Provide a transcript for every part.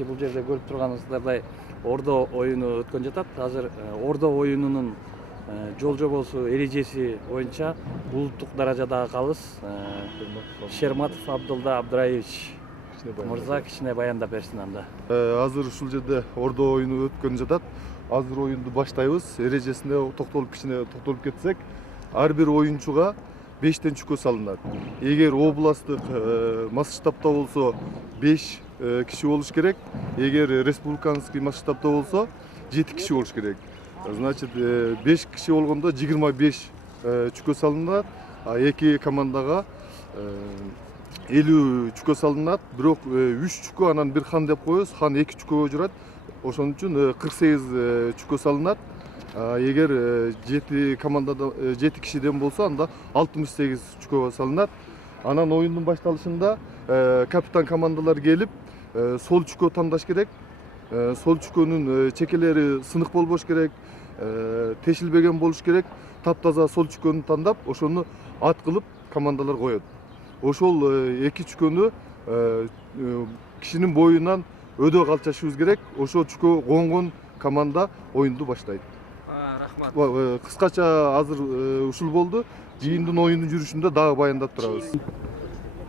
Бул жерде көрүп турганыңыздардай ордо оюну өткөн жатат. Азыр ордо оюнунун жол жобосу эрежеси боюнча улуттук даражадагы калыс Шерматов Абдулда Абдраевич мырза кичине баяндап берсин анда. Азыр ушул жерде ордо оюну өткөн жатат. Азыр оюнду баштайбыз. Эрежесине кичине токтолуп кетсек, ар бир оюнчуга 5 чүкө салынат. Эгер областтык масштабта болсо 5 киши болуш керек. Эгер республиканский масштабта болсо 7 киши болуш керек. Значит, 5 киши болгондо 25 чүкө салынат. Эки командага 50 чүкө салынат. Бирок 3 чүкө анан бир хан деп коебуз. Хан 2 чүкөгө жүрөт. Ошон үчүн 48 чүкө салынат. Эгер 7 командада 7 кишиден болсо, анда 68 чүкөгө салынат. Анан оюндун башталышында капитан командалар келип, сол чүкө тандаш керек. Сол чүкөнүн чекелери сынык болбош керек, тешилбеген болуш керек. Таптаза сол чүкөнү тандап, ошону ат кылып командалар коет. Ошол 2 чүкөнү кишинин боюнан өдө калчашыбыз керек. Ошол чүкө конгон команда оюнду баштайт. Рахмат. Кыскача азыр ушул болду. Жыйындын оюнун жүрүшүндө дагы баяндап турабыз.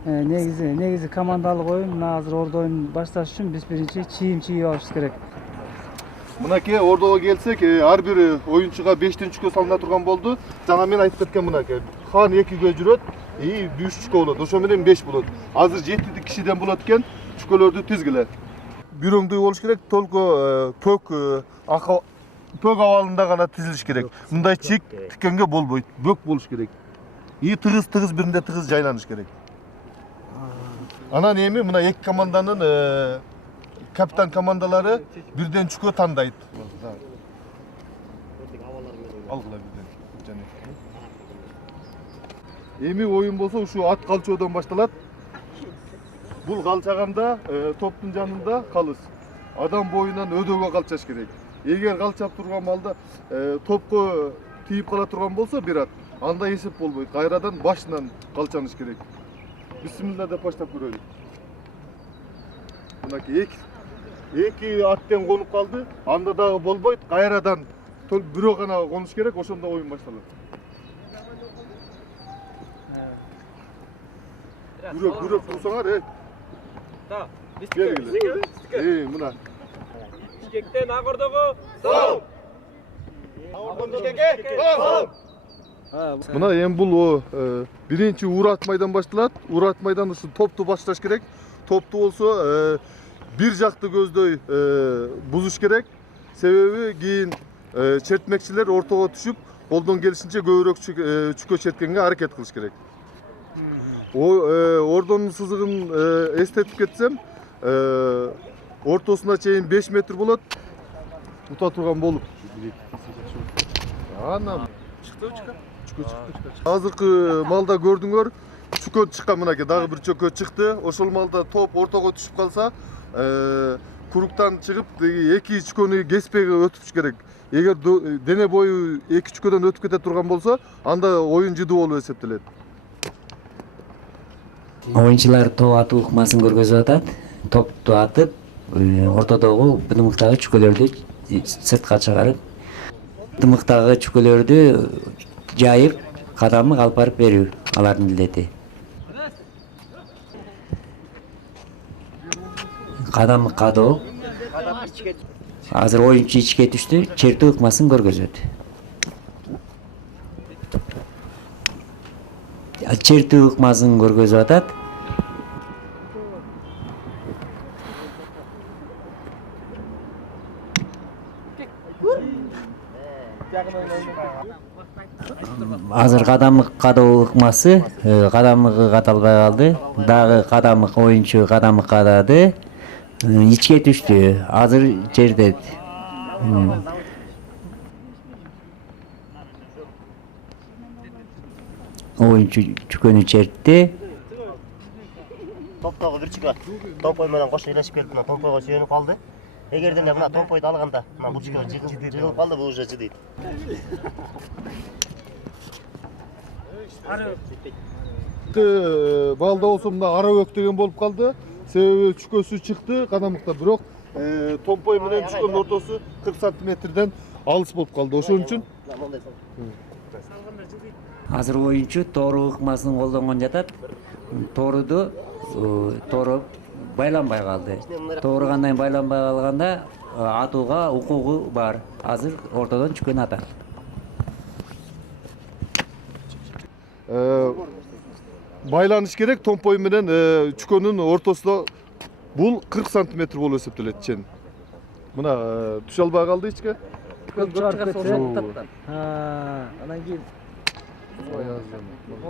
Негизи командалык оюн, азыр ордо оюнун башташ үчүн биз биринчи чийим чийип алышыбыз керек. Мынакей ордого келсек, ар бир оюнчуга 5 чүкө салына турган болду. Жана мен айтып кеткен мынакей. Хан 2ге жүрөт, 3 чүкө болот. Ошо менен 5 болот. Азыр 7 кишиден болот экен, чүкөлөрдү тизгиле. Бирөңдөй болуш керек, толку пөк абалында гана тизилиш керек. Мындай чек тиккенге болбойт, бөк болуш керек. Тыгыз биринде тыгыз жайланыш керек. Анан эми мына 2 команданын капитан командалары бирден чүкө тандайт. Алгыла бирден. Эми оюн болсо ушу ат калчоодон башталат. Бул калчаганда топтун жанында калыс. Адам боюнан өдөгө калчаш керек. Эгер калчап турган малда топко тийип кала турган болсо бир ат, анда эсеп болбойт. Кайрадан башынан калчаныш керек. Бисмилла деп баштап көрөлү. Мынакей эки аттен конуп калды, анда дагы болбойт. Кайрадан бирөө гана конуш керек, ошондо оюн башталат. Бүрөк турсаңар, Да, бергиле. Мына. Бишкектен Акордого сол. Акордон Бишкекке сол. Мына эми бул биринчи урат майдан башталат. Урат майдан ушу топту башташ керек. Топту болсо бир жакты көздөй бузуш керек. Себеби кийин чертмекчилер ортого түшүп, колдон келишинче көбүрөөк чүкө черткенге аракет кылыш керек. Ордонун сызыгын эстетип кетсем, ортосуна чейин 5 метр болот. Ута турган болуп. Анан чыктыбы чүкө? Азыркы малда көрдүңөр, чүкө чыккан мынакей, дагы бир чүкө чыкты. Ошол малда топ ортого түшүп калса, куруктан чыгып, 2 чүкөнү кеспей өтүш керек. Эгер дене бою 2 чүкөдөн өтүп кете турган болсо, анда оюн жыдуу болуп эсептелет. Оюнчулар топ атуу ыкмасын көргөзүп атат. Топту атып, ортодогу дымыктагы чүкөлөрдү сыртка чыгарып, дымыктагы чүкөлөрдү жайып, кадамы алып барып берүү алардын милдети. Кадамы кадоо. Азыр оюнчу ичке түштү, чертүү ыкмасын көргөзөт. Чертүү ыкмасын көргөзүп атат. Азыр кадамы кадоо ыкмасы, кадамы кадалбай калды. Дагы кадамы оюнчу кадамы кадады. Ичке түштү. Азыр чертет. Оюнчу чүкөнү чертти. Топтогу бир чүкө томпой менен кошо элешип келип, мына томпойго сүйөнүп калды. Эгерде мына томпойду алганда, мына бул чүкө жыгылып калды, бул уже жыдыйт. Балда болсо мына ара өк деген болуп калды. Себеби чүкөсү чыкты, кадамыкта, бирок томпой менен чүкөнүн ортосу 40 сантиметрден алыс болуп калды. Ошон үчүн азыр оюнчу тоору ыкмасын колдонгон жатат. Тоору байланбай калды. Тоору кандай байланбай калганда атууга укугу бар. Азыр ортодон чүкөн атат. Байланыш керек томпой менен чүкөнүн ортосунда бул 40 сантиметр болуп эсептелет чен. Мына түшө албай калды ичке. Анан кийин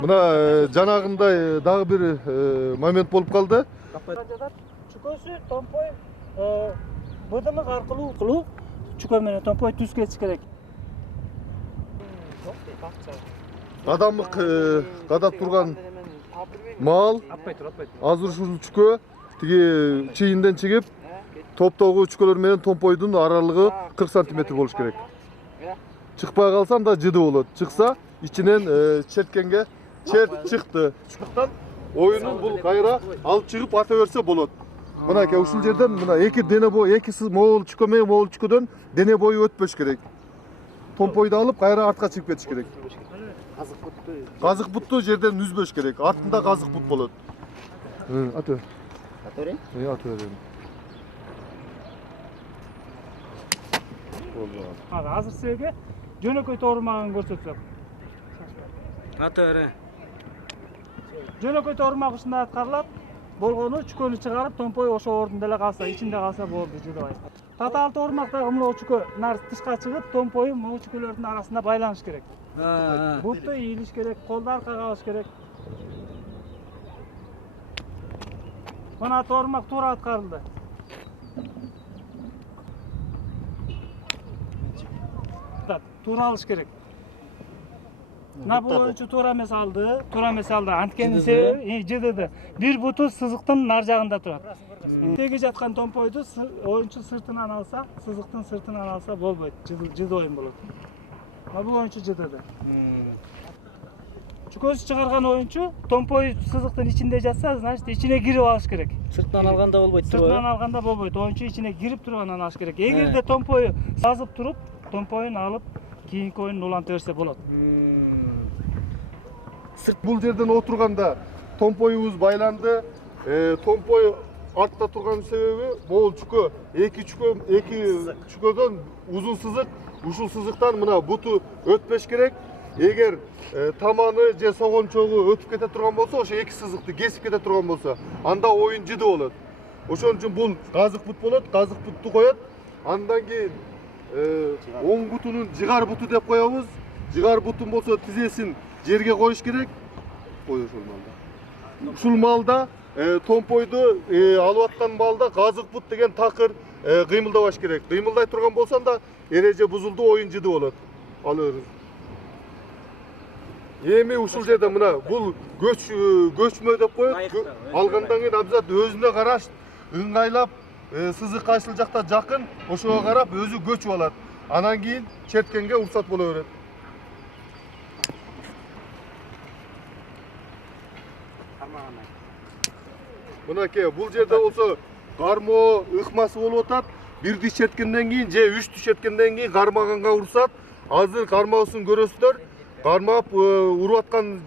Мына жанагындай дагы бир момент болуп калды. чүкөсү томпой быдымык аркылуу чүкө менен томпой түз кетиш керек. Адамдык кадап турган маал азыр ушул чүкө тиги чийинден чыгып топтогу чүкөлөр менен томпойдун аралыгы 40 сантиметр болуш керек. Чыкпай калса анда жыды болот. Чыкса ичинен черткенге чыкты. Чыккан оюнун бул кайра алып чыгып ата берсе болот. Мынакей ушул жерден мына эки дене бою, эки могул чүкө менен могул чүкөдөн дене бою өтпөш керек. Томпойду алып кайра артка чыгып кетиш керек. Казык бутту жерден үзбөш керек. Артында казык бут болот. Аты. Атөрен? Аты берем. Азыр силерге жөнөкөй тоорумагын көрсөтсөк. Атыры. Жөнөкөй тоорумак ушундай аткарылат. Болгону чүкөнү чыгарып, томпой ошол ордунда эле калса, ичинде калса болду, жыдыбай. Татаал тоорумактагы мына чүкө нар тышка чыгып, томпою могу чүкөлөрдүн арасында байланыш керек. Бутту ийилиш керек, колду аркага алыш керек. Мына тоорумак туура аткарылды. Туура алыш керек. Мына бул оюнчу туура эмес алды. Анткенин себеби жыдыды. Бир буту сызыктын нар жагында турат. Теги жаткан томпойду оюнчу сыртынан алса, сызыктын сыртынан алса болбойт. Жыды оюн болот. Мына бул оюнчу жыдыды. Чүкөсү чыгарган оюнчу томпой сызыктын ичинде жатса, значит ичине кирип алыш керек. Сыртынан алганда болбойт. Сыртынан алганда болбойт. Оюнчу ичине кирип тургандан алыш керек. Эгерде томпою сазып туруп, томпоюн алып кийинки оюнун уланта берсе болот. Бул жерден отурганда томпоюбуз байланды. Томпой артта турган себеби могул чүкө, эки чүкөдөн узун сызык, ушул сызыктан мына буту өтпөш керек. Эгер таманы же согончогу өтүп кете турган болсо, ошо эки сызыкты кесип кете турган болсо, анда оюн жыды болот. Ошон үчүн бул казык бут болот, казык бутту коет. Андан кийин оң бутунун жыгар буту деп коебуз. Жыгар бутун болсо тизесин жерге коюш керек. Кой ошол маалда. Ушул маалда томпойду алып аткан маалда казык бут деген такыр кыймылдабаш керек. Кыймылдай турган болсо анда эреже бузулду, оюн жыды болот. Ал өрү. Эми ушул жерде мына бул көчмө деп коет. Алгандан кийин абзат өзүнө караш ыңгайлап сызык кайсыл жакта жакын, ошого карап өзү көчүп алат. Анан кийин черткенге уруксат боло берет. Мынакей бул жерде болсо кармоо ыкмасы болуп атат. Бир диш черткенден кийин же 3 диш черткенден кийин кармаганга уруксат. Азыр кармоосун көрөсүздөр. Кармап уруп аткан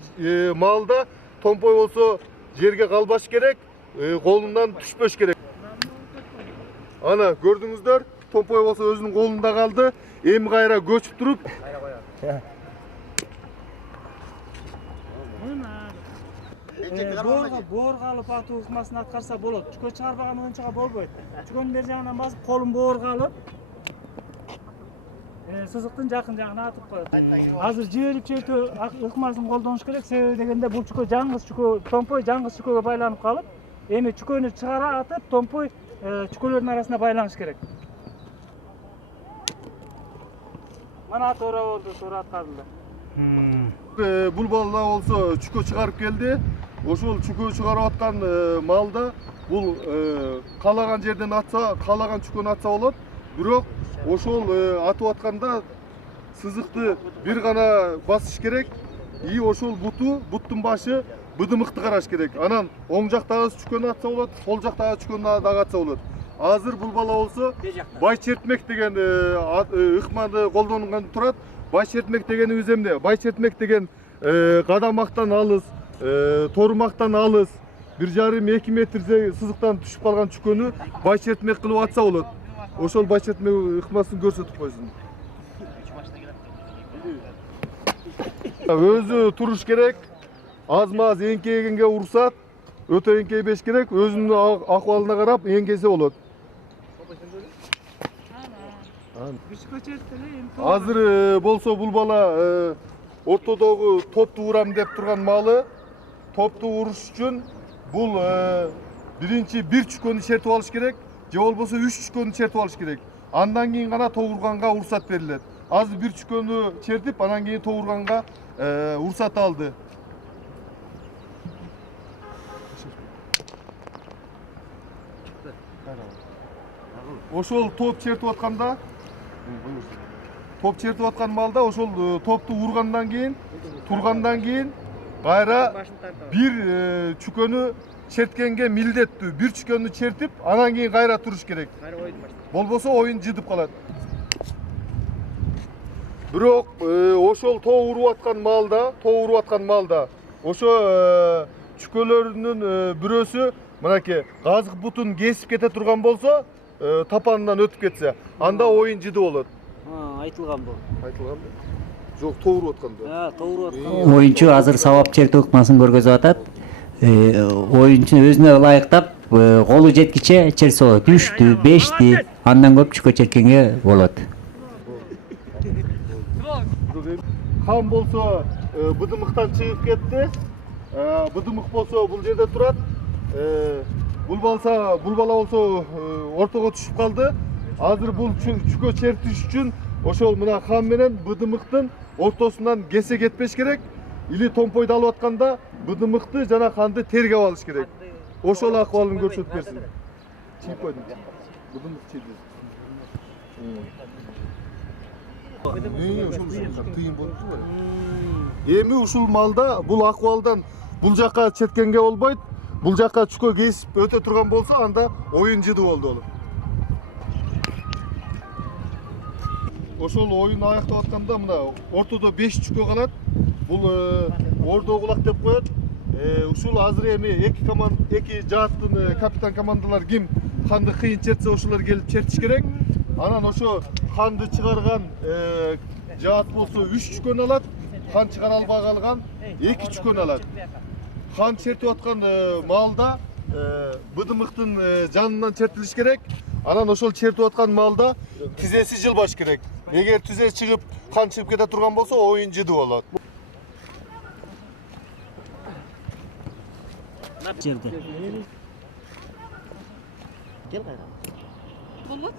маалда томпой болсо жерге калбаш керек, колунан түшпөш керек. Ана көрдүңүздөр, томпой болсо өзүнүн колунда калды. Эми кайра көчүп туруп боорго алып атуу ыкмасын аткарса болот. Чүкө чыгарбаган оюнчуга болбойт. Чүкөнүн бер жагынан басып, колун боорго алып, сызыктын жакын жагына атып коет. Азыр жиберип чөйтүү ыкмасын колдонуш керек. Себеби дегенде бул чүкө жаңгыз чүкө, томпой жаңгыз чүкөгө байланып калып, эми чүкөнү чыгара атып, томпой чүкөлөрдүн арасында байланыш керек. Мана туура болду, туура аткарылды. Бул балда болсо чүкө чыгарып келди. Ошол чүкө чыгарып аткан маалда бул каалаган жерден атса, каалаган чүкөнү атса болот. Бирок ошол атып атканда сызыкты бир гана басыш керек. И ошол буттун башы быдымыкты караш керек. Анан оң жактагы чүкөнү атса болот, сол жактагы чүкөнү дагы атса болот. азыр бул бала болсо бай чертмек деген ыкманы колдонгон турат. Бай чертмек дегенибиз эмне? Бай чертмек деген кадамактан алыс, торумактан алыс 1,5-2 метр сызыктан түшүп калган чүкөнү бай чертмек кылып атса болот. Ошол бай чертмек ыкмасын көрсөтүп койсун. Өзү туруш керек. Аз-маз эңкейгенге уруксат, өтө эңкейбеш керек. Өзүнүн акыбалына карап эңкейсе болот. Азыр болсо бул бала ортодогу топту урам деп турган маалы. Топту уруш үчүн бул биринчи бир чүкөнү чертип алыш керек, же болбосо 3 чүкөнү чертип алыш керек. Андан кийин гана тогурганга уруксат берилет. Азыр бир чүкөнү чертип, андан кийин тогурганга уруксат алды. Ошол топ чертип атканда, маалда ошол топту ургандан кийин, тургандан кийин кайра бир чүкөнү черткенге милдеттүү. Бир чүкөнү чертип, андан кийин кайра туруш керек. Болбосо оюн жыдып калат. Бирок ошол тоо уруп аткан маалда, ошо чүкөлөрүнүн бирөөсү мынакей газык бутун кесип кете турган болсо, тапанынан өтүп кетсе, анда оюн жыды болот. Айтылган бул. Айтылганбы? Жок, тоо уруп атканда. Тоо уруп аткан. Оюнчу азыр сабап чертүү ыкмасын көргөзүп атат. Оюнчу өзүнө ылайыктап колу жеткиче черсе болот. 3тү, 5ти, андан көп чүкө черткенге болот. Хан болсо быдымыктан чыгып кетти. Быдымык болсо бул жерде турат. Бул бала болсо ортого түшүп калды. Азыр бул чүкө чертиш үчүн ошол мына хан менен быдымыктын ортосунан кесе кетпеш керек. Или томпойду алып атканда быдымыкты жана ханды тергеп алыш керек. Ошол акыбалын көрсөтүп берсин. Чийип койдум. Быдымык чийди. Ошол тыйын болду. Эми ушул маалда бул акыбалдан бул жака четкенге болбойт. Бул жака чүкө кесип өтө турган болсо, анда оюн жыды болду. Ошол оюн аяктап атканда мына ортодо 5 чүкө калат. Бул ордо кулак деп коет. Ушул азыр эми эки жааттын капитан командалар ким ханды кыйын чертсе, ошолор келип чертиш керек. Анан ошо ханды чыгарган жаат болсо 3 чүкөнү алат. Хан чыгара албай калган 2 чүкөнү алат. Хан чертип аткан маалда быдымыктын жанынан чертилиш керек. Анан ошол чертип аткан маалда тизеси жылбаш керек. Эгер тизе чыгып, хан чыгып кете турган болсо, оюн жыды болот. Жерде. Кел кайра. Болот?